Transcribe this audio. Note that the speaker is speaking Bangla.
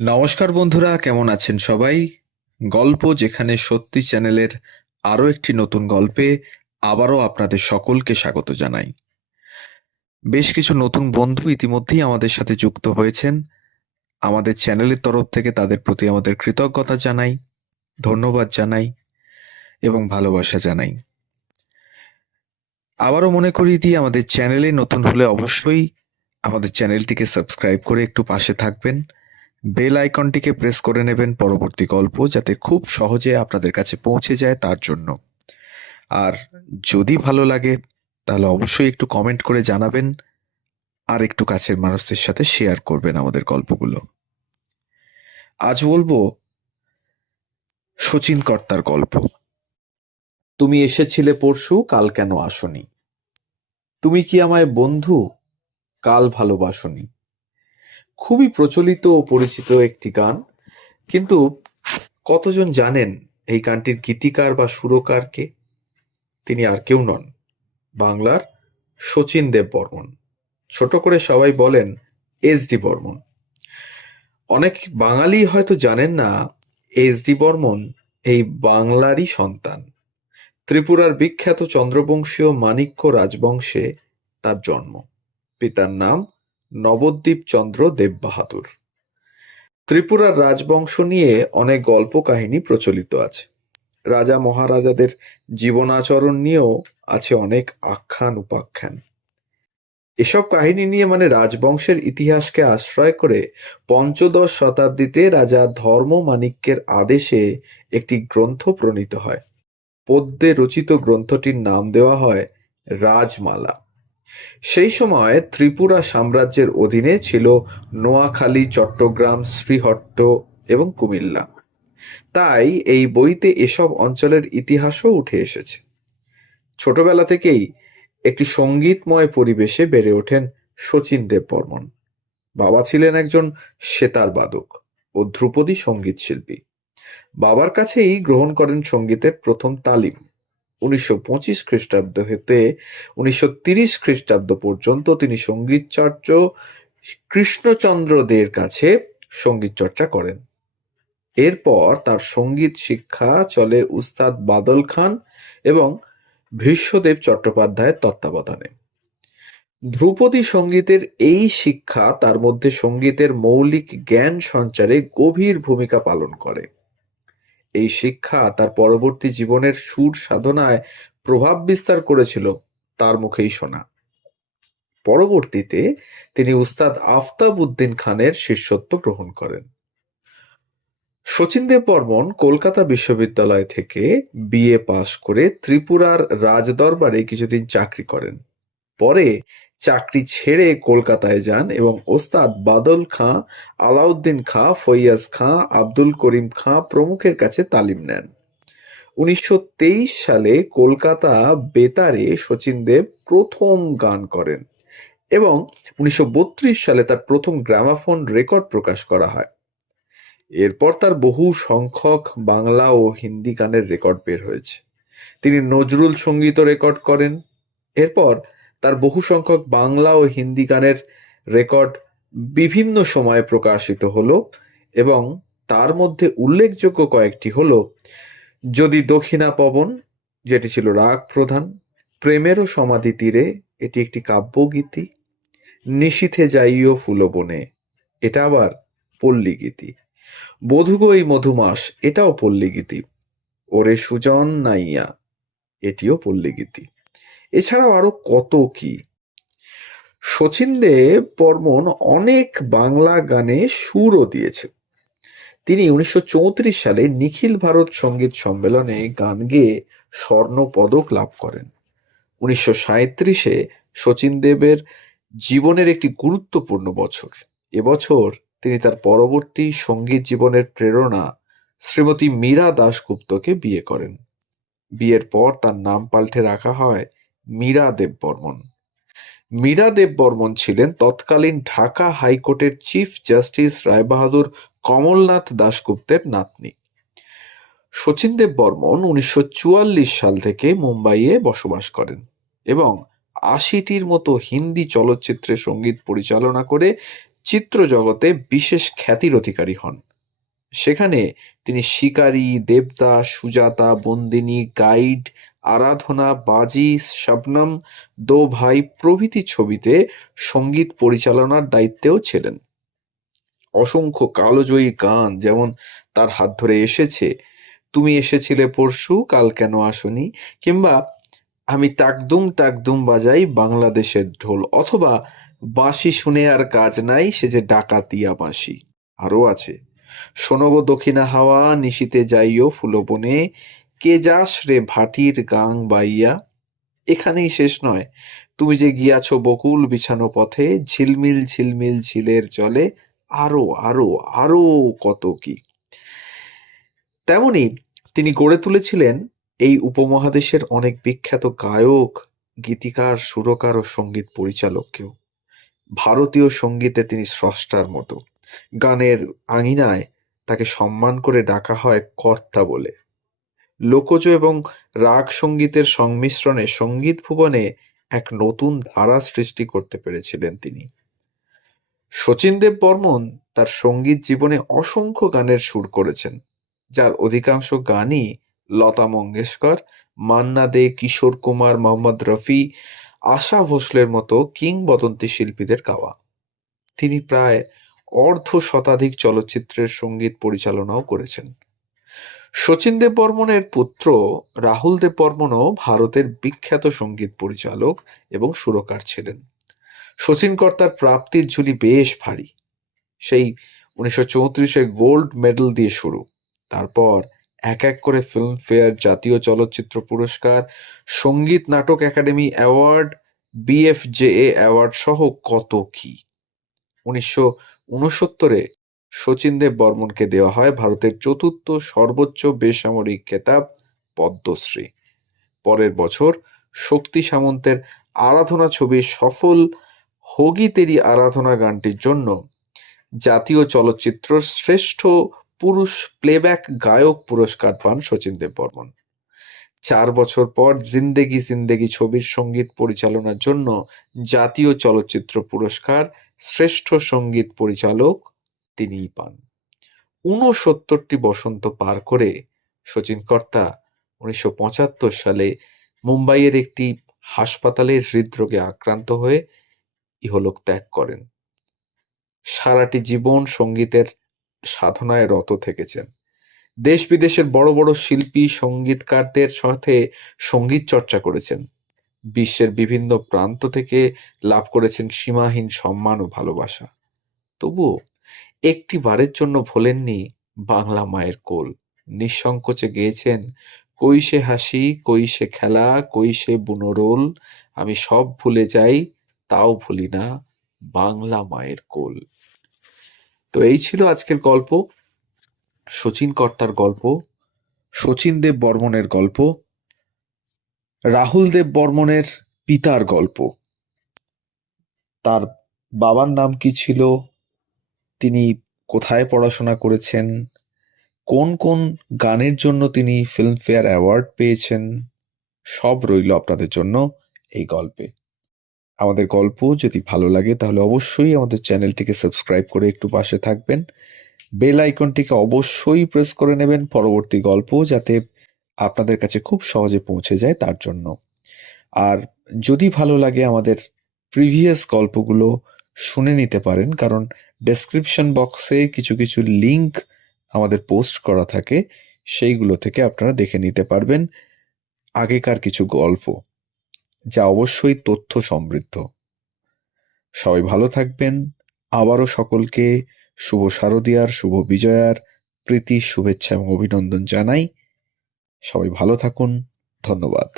নমস্কার বন্ধুরা, কেমন আছেন সবাই? গল্প যেখানে সত্যি চ্যানেলের আরও একটি নতুন গল্পে আবারও আপনাদের সকলকে স্বাগত জানাই। বেশ কিছু নতুন বন্ধু ইতিমধ্যেই আমাদের সাথে যুক্ত হয়েছেন। আমাদের চ্যানেলের তরফ থেকে তাদের প্রতি আমাদের কৃতজ্ঞতা জানাই, ধন্যবাদ জানাই এবং ভালোবাসা জানাই। আবারও মনে করিয়ে দিই, আমাদের চ্যানেলে নতুন হলে অবশ্যই আমাদের চ্যানেলটিকে সাবস্ক্রাইব করে একটু পাশে থাকবেন। বেল আইকনটিকে প্রেস করে নেবেন পরবর্তী গল্প যাতে খুব সহজে আপনাদের কাছে পৌঁছে যায় তার জন্য। আর যদি ভালো লাগে তাহলে অবশ্যই একটু কমেন্ট করে জানাবেন, আর একটু কাছের মানুষদের সাথে শেয়ার করবেন আমাদের গল্পগুলো। আজ বলবো শচীন কর্তার গল্প। তুমি এসেছিলে পরশু, কাল কেন আসনি? তুমি কি আমায় বন্ধু, কাল ভালোবাসনি? খুবই প্রচলিত ও পরিচিত একটি গান, কিন্তু কতজন জানেন এই গানটির গীতিকার বা সুরকার কে? তিনি আর কেউ নন, বাংলার শচীন দেববর্মন। ছোট করে সবাই বলেন এস ডি বর্মন। অনেক বাঙালি হয়তো জানেন না, এস ডি বর্মন এই বাংলারই সন্তান। ত্রিপুরার বিখ্যাত চন্দ্রবংশীয় মাণিক্য রাজবংশে তার জন্ম। পিতার নাম নবদ্বীপ চন্দ্র দেববাহাদুর। ত্রিপুরার রাজবংশ নিয়ে অনেক গল্প কাহিনী প্রচলিত আছে। রাজা মহারাজাদের জীবনাচরণ নিয়েও আছে অনেক আখ্যান উপাখ্যান। এসব কাহিনী নিয়ে রাজবংশের ইতিহাসকে আশ্রয় করে পঞ্চদশ শতাব্দীতে রাজা ধর্মমাণিক্যের আদেশে একটি গ্রন্থ প্রণীত হয়। পদ্যে রচিত গ্রন্থটির নাম দেওয়া হয় রাজমালা। সেই সময় ত্রিপুরা সাম্রাজ্যের অধীনে ছিল নোয়াখালী, চট্টগ্রাম, শ্রীহট্ট এবং কুমিল্লা। তাই এই বইতে এসব অঞ্চলের ইতিহাসও উঠে এসেছে। ছোটবেলা থেকেই একটি সঙ্গীতময় পরিবেশে বেড়ে ওঠেন শচীন দেববর্মন। বাবা ছিলেন একজন সেতার বাদক ও ধ্রুপদী সঙ্গীত শিল্পী। বাবার কাছেই গ্রহণ করেন সঙ্গীতের প্রথম তালিম। ১৯২৫ খ্রিস্টাব্দ হতে ১৯৩০ খ্রিস্টাব্দ পর্যন্ত তিনি সঙ্গীতচার্য কৃষ্ণচন্দ্র দের কাছে সঙ্গীত চর্চা করেন। এরপর তার সঙ্গীত শিক্ষা চলে উস্তাদ বাদল খান এবং ভীষ্মদেব চট্টোপাধ্যায়ের তত্ত্বাবধানে। ধ্রুপদী সঙ্গীতের এই শিক্ষা তার মধ্যে সঙ্গীতের মৌলিক জ্ঞান সঞ্চারে গভীর ভূমিকা পালন করে। এই শিক্ষা তার পরবর্তী জীবনের সুর সাধনায় প্রভাব বিস্তার করেছিল, তার মুখেই শোনা। পরবর্তীতে তিনি উস্তাদ আফতাব উদ্দিন খানের শিষ্যত্ব গ্রহণ করেন। শচীন দেববর্মন কলকাতা বিশ্ববিদ্যালয় থেকে বিএ পাশ করে ত্রিপুরার রাজদরবারে কিছুদিন চাকরি করেন। পরে চাকরি ছেড়ে কলকাতায় যান এবং ওস্তাদ বাদল খাঁ, আলাউদ্দিন খাঁ, ফৈয়াজ খাঁ, আব্দুল করিম খাঁ প্রমুখের কাছে তালিম নেন। ১৯২৩ সালে কলকাতা বেতারে শচীন দেব প্রথম গান করেন এবং ১৯৩২ সালে তার প্রথম গ্রামাফোন রেকর্ড প্রকাশ করা হয়। এরপর তার বহু সংখ্যক বাংলা ও হিন্দি গানের রেকর্ড বের হয়েছে। তিনি নজরুল সঙ্গীতও রেকর্ড করেন। এরপর তার বহু সংখ্যক বাংলা ও হিন্দি গানের রেকর্ড বিভিন্ন সময়ে প্রকাশিত হলো এবং তার মধ্যে উল্লেখযোগ্য কয়েকটি হলো যদি দক্ষিণা পবন, যেটি ছিল রাগ প্রধান; প্রেমেরও সমাধি তীরে, এটি একটি কাব্যগীতি; নিশীথে যাইও ফুলবনে, এটা আবার পল্লী গীতি; বধূগো এই মধুমাস, এটাও পল্লী গীতি; ওরে সুজন নাইয়া, এটিও পল্লী গীতি। এছাড়াও আরো কত কি। শচীন দেব বর্মন অনেক বাংলা গানে সুরও দিয়েছেন। তিনি ১৯৩৪ সালে নিখিল ভারত সঙ্গীত সম্মেলনে গান গেয়ে স্বর্ণ পদক লাভ করেন। ১৯৩৭-এ শচীন দেবের জীবনের একটি গুরুত্বপূর্ণ বছর। এবছর তিনি তার পরবর্তী সঙ্গীত জীবনের প্রেরণা শ্রীমতী মীরা দাশগুপ্তকে বিয়ে করেন। বিয়ের পর তার নাম পাল্টে রাখা হয় মীরা দেববর্মন। মীরা দেববর্মন ছিলেন তৎকালীন ঢাকা হাইকোর্টের চিফ জাস্টিস রায়বাহাদুর কমলনাথ দাশগুপ্তের নাতনি। শচীন দেববর্মন ১৯৪৪ সাল থেকে মুম্বাইয়ে বসবাস করেন এবং ৮০টির মতো হিন্দি চলচ্চিত্রে সঙ্গীত পরিচালনা করে চিত্রজগতে বিশেষ খ্যাতির অধিকারী হন। সেখানে তিনি শিকারী, দেবদাস, সুজাতা, বন্দিনী, গাইড, আরাধনা, বাজি, শবনম, দো ভাই প্রভৃতি ছবিতে সঙ্গীত পরিচালনার দায়িত্বেও ছিলেন। অসংখ্য কালজয়ী গান যেমন তার হাত ধরে এসেছে, তুমি এসেছিলে পরশু কাল কেন আসনি, কিংবা আমি টাকদুম টাকদুম বাজাই বাংলাদেশের ঢোল, অথবা বাঁশি শুনে আর কাজ নাই সে যে ডাকাতিয়া বাঁশি। আরও আছে, শোনো গো দক্ষিণা হাওয়া নিশীতে যাইও ফুলবনে, কে যাস রে ভাটির গাং বাইয়া। এখানেই শেষ নয়, তুমি যে গিয়াছ বকুল বিছানো পথে, ঝিলমিল ঝিলমিল ঝিলের জলে, আরো আরো আরো কত কি। তেমনি তিনি গড়ে তুলেছিলেন এই উপমহাদেশের অনেক বিখ্যাত গায়ক, গীতিকার, সুরকার ও সঙ্গীত পরিচালককেও। ভারতীয় সঙ্গীতে তিনি স্রষ্টার মতো। গানের আঙিনায় তাকে সম্মান করে ডাকা হয় কর্তা বলে। লোকজ এবং রাগ সঙ্গীতের সংমিশ্রণে সঙ্গীত ভুবনে এক নতুন ধারা সৃষ্টি করতে পেরেছিলেন তিনি। শচীন দেব বর্মন তার সঙ্গীত জীবনে অসংখ্য গানের সুর করেছেন, যার অধিকাংশ গানই লতা মঙ্গেশকর, মান্না দে, কিশোর কুমার, মোহাম্মদ রফি, আশা ভোসলের মতো কিংবদন্তি শিল্পীদের গাওয়া। তিনি প্রায় অর্ধ শতাধিক চলচ্চিত্রের সঙ্গীত পরিচালনাও করেছেন। শচীন দেব বর্মনের পুত্র রাহুল দেব বর্মনও ভারতের বিখ্যাত সঙ্গীত পরিচালক এবং সুরকার ছিলেন। শচীন কর্তার প্রাপ্তির ঝুলি বেশ ভারী। সেই 1934-এ গোল্ড মেডেল দিয়ে শুরু, তারপর এক এক করে ফিল্মফেয়ার, জাতীয় চলচ্চিত্র পুরস্কার, সঙ্গীত নাটক একাডেমি অ্যাওয়ার্ড, BFJA অ্যাওয়ার্ড সহ কত কি। 1969-এ শচীন দেব বর্মনকে দেওয়া হয় ভারতের চতুর্থ সর্বোচ্চ বেসামরিক খেতাব পদ্মশ্রী। পরের বছর শক্তি সামন্তের আরাধনা ছবির সফল হোগি তেরি আরাধনা গানটির জন্য জাতীয় চলচ্চিত্র শ্রেষ্ঠ পুরুষ প্লেব্যাক গায়ক পুরস্কার পান শচীন দেব বর্মন। 4 বছর পর জিন্দেগি জিন্দেগি ছবির সঙ্গীত পরিচালনার জন্য জাতীয় চলচ্চিত্র পুরস্কার শ্রেষ্ঠ সঙ্গীত পরিচালক তিনিই পান। 69টি বসন্ত পার করে শচীন কর্তা 1975 সালে মুম্বাইয়ের একটি হাসপাতালে হৃদরোগে আক্রান্ত হয়ে ইহলোক ত্যাগ করেন। সারাটি জীবন সঙ্গীতের সাধনায় রত থেকেছেন। দেশ বিদেশের বড় বড় শিল্পী, সঙ্গীতকারদের সাথে সঙ্গীত চর্চা করেছেন। বিশ্বের বিভিন্ন প্রান্ত থেকে লাভ করেছেন সীমাহীন সম্মান ও ভালোবাসা। তবুও একটি বারের জন্য ভোলেননি বাংলা মায়ের কোল। নিঃসংকোচে গেয়েছেন, কই সে হাসি, কই সে খেলা, কই সে বুনো রোল, আমি সব ভুলে যাই তাও ভুলি না বাংলা মায়ের কোল। তো এই ছিল আজকের গল্প, শচীন কর্তার গল্প, শচীন দেব বর্মনের গল্প, রাহুল দেব বর্মনের পিতার গল্প। তার বাবার নাম কি ছিল, তিনি কোথায় পড়াশোনা করেছেন, কোন কোন গানের জন্য তিনি ফিল্মফেয়ার অ্যাওয়ার্ড পেয়েছেন, সব রইল আপনাদের জন্য এই গল্পে। আমাদের গল্প যদি ভালো লাগে তাহলে অবশ্যই আমাদের চ্যানেলটিকে সাবস্ক্রাইব করে একটু পাশে থাকবেন। বেল আইকনটিকে অবশ্যই প্রেস করে নেবেন পরবর্তী গল্প যাতে আপনাদের কাছে খুব সহজে পৌঁছে যায় তার জন্য। আর যদি ভালো লাগে আমাদের প্রিভিয়াস গল্পগুলো শুনে নিতে পারেন, কারণ ডেসক্রিপশন বক্সে কিছু কিছু লিঙ্ক আমাদের পোস্ট করা থাকে, সেইগুলো থেকে আপনারা দেখে নিতে পারবেন আগেকার কিছু গল্প, যা অবশ্যই তথ্য সমৃদ্ধ। সবাই ভালো থাকবেন। আবারও সকলকে শুভ শারদীয়ার, শুভ বিজয়ার প্রীতি, শুভেচ্ছা এবং অভিনন্দন জানাই। সবাই ভালো থাকুন। ধন্যবাদ।